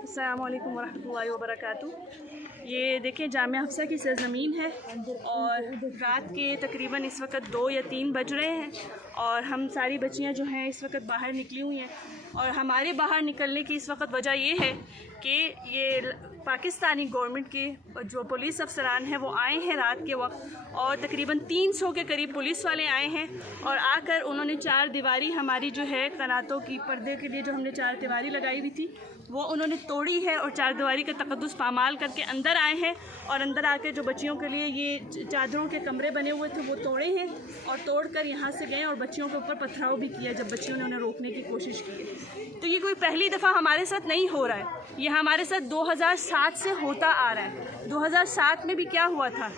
अस्सलामु अलैकुम वरहमतुल्लाहि वबरकातुहू। ये देखें जामिया हफ्सा की सरज़मीन है और रात के तकरीबन इस वक्त 2 या 3 बज रहे हैं और हम सारी बच्चियां जो हैं इस वक्त बाहर निकली हुई हैं। और हमारे बाहर निकलने की इस वक्त वजह ये है कि ये पाकिस्तानी गवर्नमेंट के जो पुलिस अफसरान हैं वो आए हैं रात के वक्त और तकरीबन 300 के करीब पुलिस वाले आए हैं और आकर उन्होंने 4 दीवारी हमारी जो है कनातों की पर्दे के लिए जो हमने 4 दीवारी लगाई हुई थी वो उन्होंने तोड़ी है और 4 दीवारी का तकद्दुस पामाल करके अंदर आए हैं और अंदर आकर जो बच्चियों के लिए ये चादरों के कमरे बने हुए थे वो तोड़े हैं और तोड़कर यहाँ से गए और बच्चियों के ऊपर पथराव भी किया जब बच्चियों ने उन्हें रोकने की कोशिश की है। तो ये कोई पहली दफ़ा हमारे साथ नहीं हो रहा है, ये हमारे साथ 2007 से होता आ रहा है। 2007 में भी क्या हुआ था,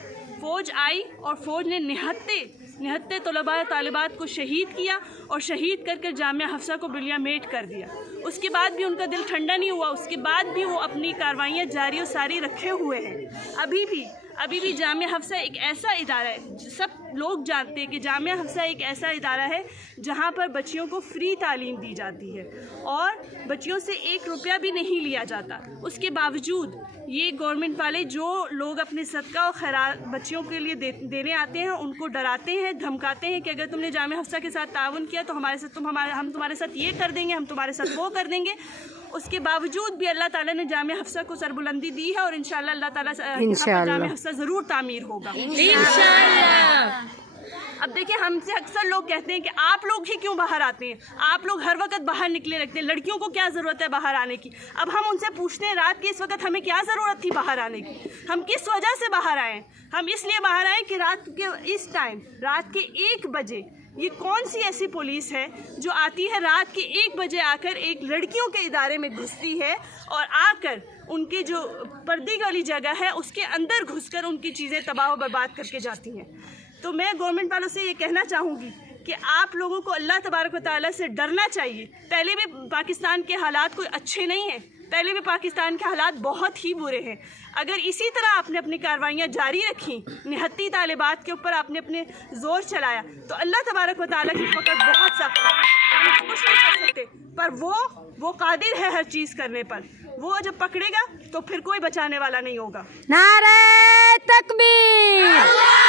फ़ौज आई और फ़ौज ने निहत्ते तलबा तालिबात को शहीद किया और शहीद करके जामिया हफ्सा को बिलियामेट कर दिया। उसके बाद भी उनका दिल ठंडा नहीं हुआ, उसके बाद भी वो अपनी कार्रवाइयाँ जारी और सारी रखे हुए हैं। अभी भी जामिया हफ्सा एक ऐसा इदारा है, सब लोग जानते हैं कि जामिया हफ्सा एक ऐसा इदारा है जहाँ पर बच्चियों को फ्री तालीम दी जाती है और बच्चियों से 1 रुपया भी नहीं लिया जाता। उसके बावजूद ये गवर्नमेंट वाले जो लोग अपने सदका और खैरात बच्चियों के लिए देने आते हैं उनको डराते हैं, धमकाते हैं कि अगर तुमने जामिया हफ्सा के साथ ताउन किया तो हम तुम्हारे साथ ये कर देंगे, हम तुम्हारे साथ वो कर देंगे। उसके बावजूद भी अल्लाह ताला ने जामिया हफ्सा को सरबुलंदी दी है और इंशाअल्लाह अल्लाह ताला जामिया हफ्सा ज़रूर तामीर होगा इंशाअल्लाह। अब देखिए, हमसे अक्सर लोग कहते हैं कि आप लोग ही क्यों बाहर आते हैं, आप लोग हर वक्त बाहर निकले रखते हैं, लड़कियों को क्या ज़रूरत है बाहर आने की। अब हम उनसे पूछते हैं रात के इस वक्त हमें क्या ज़रूरत थी बाहर आने की, हम किस वजह से बाहर आए। हम इसलिए बाहर आए कि रात के इस टाइम रात के 1 बजे ये कौन सी ऐसी पुलिस है जो आती है रात के 1 बजे आकर एक लड़कियों के इदारे में घुसती है और आकर उनके जो पर्दे वाली जगह है उसके अंदर घुसकर उनकी चीज़ें तबाह बर्बाद करके जाती हैं। तो मैं गवर्नमेंट वालों से ये कहना चाहूँगी कि आप लोगों को अल्लाह तबारक व तआला से डरना चाहिए। पहले भी पाकिस्तान के हालात कोई अच्छे नहीं हैं, पहले भी पाकिस्तान के हालात बहुत ही बुरे हैं। अगर इसी तरह आपने अपनी कार्रवाइयाँ जारी रखी, निहत्ती तालिबात के ऊपर आपने अपने ज़ोर चलाया तो अल्लाह तबारक व तआला की फकत बहुत सा हम कुछ नहीं कर सकते, पर वो कादिर है हर चीज़ करने पर। वो जब पकड़ेगा तो फिर कोई बचाने वाला नहीं होगा। नारे तकबीर।